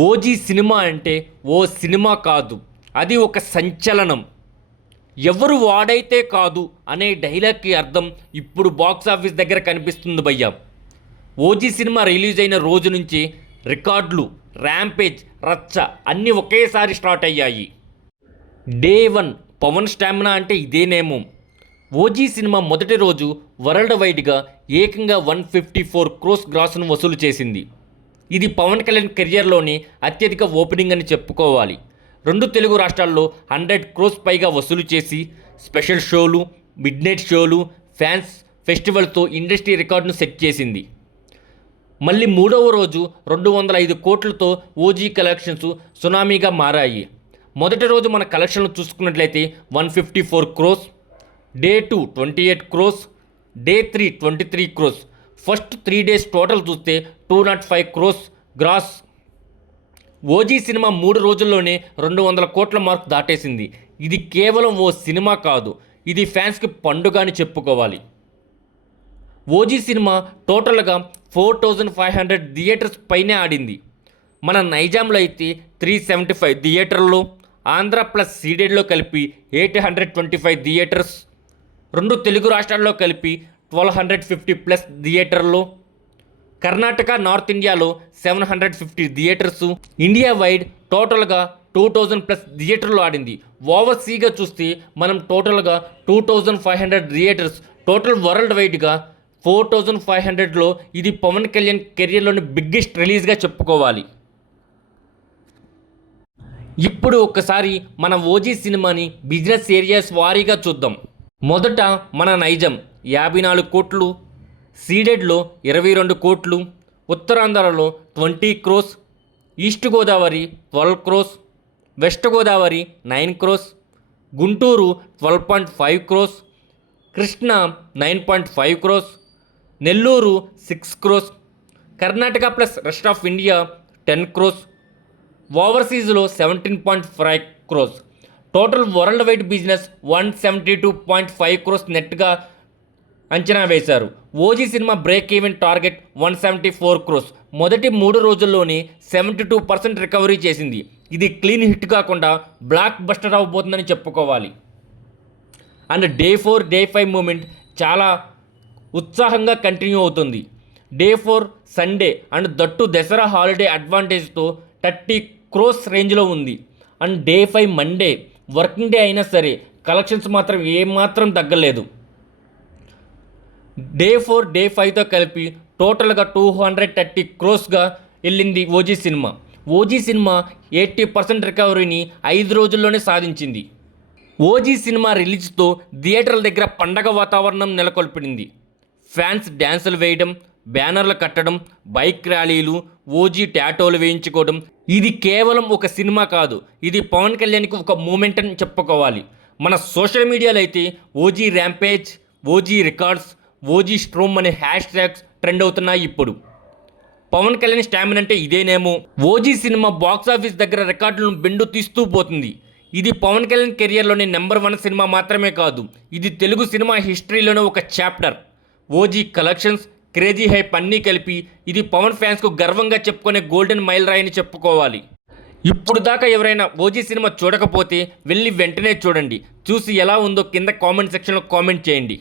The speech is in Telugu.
ఓజీ సినిమా అంటే ఓ సినిమా కాదు, అది ఒక సంచలనం. ఎవరు వాడైతే కాదు అనే డైలాగ్కి అర్థం ఇప్పుడు బాక్స్ ఆఫీస్ దగ్గర కనిపిస్తుంది భయ్య. ఓజీ సినిమా రిలీజ్ అయిన రోజు నుంచి రికార్డులు, ర్యాంపేజ్, రచ్చ అన్నీ ఒకేసారి స్టార్ట్ అయ్యాయి. డే 1 పవన్ స్టామినా అంటే ఇదేనేమో. ఓజీ సినిమా మొదటి రోజు వరల్డ్ వైడ్గా ఏకంగా 154 క్రోస్ గ్రాస్ను వసూలు చేసింది. ఇది పవన్ కళ్యాణ్ కెరియర్లోని అత్యధిక ఓపెనింగ్ అని చెప్పుకోవాలి. 2 తెలుగు రాష్ట్రాల్లో 100 క్రోస్ పైగా వసూలు చేసి స్పెషల్ షోలు, మిడ్ నైట్ షోలు, ఫ్యాన్స్ ఫెస్టివల్తో ఇండస్ట్రీ రికార్డును సెట్ చేసింది. మళ్ళీ మూడవ రోజు 205 కోట్లతో ఓజీ కలెక్షన్స్ సునామీగా మారాయి. మొదటి రోజు మన కలెక్షన్లు చూసుకున్నట్లయితే 154 crores, day 2 28 crores, day 3 23 crores. First 3 days total చూస్తే 205 క్రోస్ గ్రాస్. ఓజీ సినిమా 3 రోజుల్లోనే 200 కోట్ల మార్క్ దాటేసింది. ఇది కేవలం ఓ సినిమా కాదు, ఇది ఫ్యాన్స్కి పండుగ అని చెప్పుకోవాలి. ఓజీ సినిమా టోటల్గా 4500 థియేటర్స్ పైనే ఆడింది. మన నైజాంలో అయితే 375 థియేటర్లు, ఆంధ్ర ప్లస్ సీడెడ్లో కలిపి 825 థియేటర్స్, 2 తెలుగు రాష్ట్రాల్లో కలిపి 1250 ప్లస్ థియేటర్లు, కర్ణాటక, నార్త్ ఇండియాలో 750 థియేటర్సు, ఇండియా వైడ్ టోటల్గా 2000 ప్లస్ థియేటర్లు ఆడింది. ఓవర్సీగా చూస్తే మనం టోటల్గా 2500 థియేటర్స్, టోటల్ వరల్డ్ వైడ్గా 4500లో ఇది పవన్ కళ్యాణ్ కెరియర్లోని బిగ్గెస్ట్ రిలీజ్గా చెప్పుకోవాలి. ఇప్పుడు ఒక్కసారి మన ఓజీ సినిమాని బిజినెస్ ఏరియాస్ వారీగా చూద్దాం. మొదట మన నైజాం 54 కోట్లు, సీడెడ్లో 22 కోట్లు, ఉత్తరాంధ్రలో 20 crores, East Godavari 12 crores, West Godavari 9 crores, Guntur 12.5 crores, Krishna 9.5 crores, Nellore 6 crores, Karnataka plus rest of India 10 crores, ఓవర్సీస్లో 17.5 crores. Total world wide business 172.5 crores నెట్గా అంచనా వేశారు. ఓజీ సినిమా బ్రేక్ ఈవెన్ టార్గెట్ 174 క్రోస్. మొదటి 3 రోజుల్లోనే 72% రికవరీ చేసింది. ఇది క్లీన్ హిట్ కాకుండా బ్లాక్ బస్టర్ అవ్వబోతుందని చెప్పుకోవాలి. అండ్ డే 4, డే 5 మూమెంట్ చాలా ఉత్సాహంగా కంటిన్యూ అవుతుంది. Day 4 Sunday and that Dasara holiday అడ్వాంటేజ్తో 30 క్రోస్ రేంజ్లో ఉంది. And day 5 Monday working day అయినా సరే కలెక్షన్స్ మాత్రం ఏమాత్రం తగ్గలేదు. డే 4, డే 5తో కలిపి టోటల్గా 230 క్రోస్గా వెళ్ళింది ఓజీ సినిమా. ఓజీ సినిమా 80% రికవరీని 5 రోజుల్లోనే సాధించింది. ఓజీ సినిమా రిలీజ్తో థియేటర్ల దగ్గర పండగ వాతావరణం నెలకొల్పింది. ఫ్యాన్స్ డ్యాన్సులు వేయడం, బ్యానర్లు కట్టడం, బైక్ ర్యాలీలు, ఓజీ టాటోలు వేయించుకోవడం. ఇది కేవలం ఒక సినిమా కాదు, ఇది పవన్ కళ్యాణ్కి ఒక మూమెంట్ అని చెప్పుకోవాలి. మన సోషల్ మీడియాలో అయితే OG rampage, OG records, OG storm అనే హ్యాష్ ట్యాగ్స్ ట్రెండ్ అవుతున్నాయి. ఇప్పుడు పవన్ కళ్యాణ్ స్టామినా అంటే ఇదేనేమో. ఓజీ సినిమా బాక్స్ ఆఫీస్ దగ్గర రికార్డులను బెండు తీస్తూ పోతుంది. ఇది పవన్ కళ్యాణ్ కెరియర్లోని నెంబర్ 1 సినిమా మాత్రమే కాదు, ఇది తెలుగు సినిమా హిస్టరీలోనే ఒక chapter. OG collections, crazy hype అన్నీ కలిపి ఇది పవన్ ఫ్యాన్స్కు గర్వంగా చెప్పుకునే గోల్డెన్ మైల్ రాయి అని చెప్పుకోవాలి. ఇప్పుడు దాకా ఎవరైనా ఓజీ సినిమా చూడకపోతే వెళ్ళి వెంటనే చూడండి. చూసి ఎలా ఉందో కింద కామెంట్ సెక్షన్లో కామెంట్ చేయండి.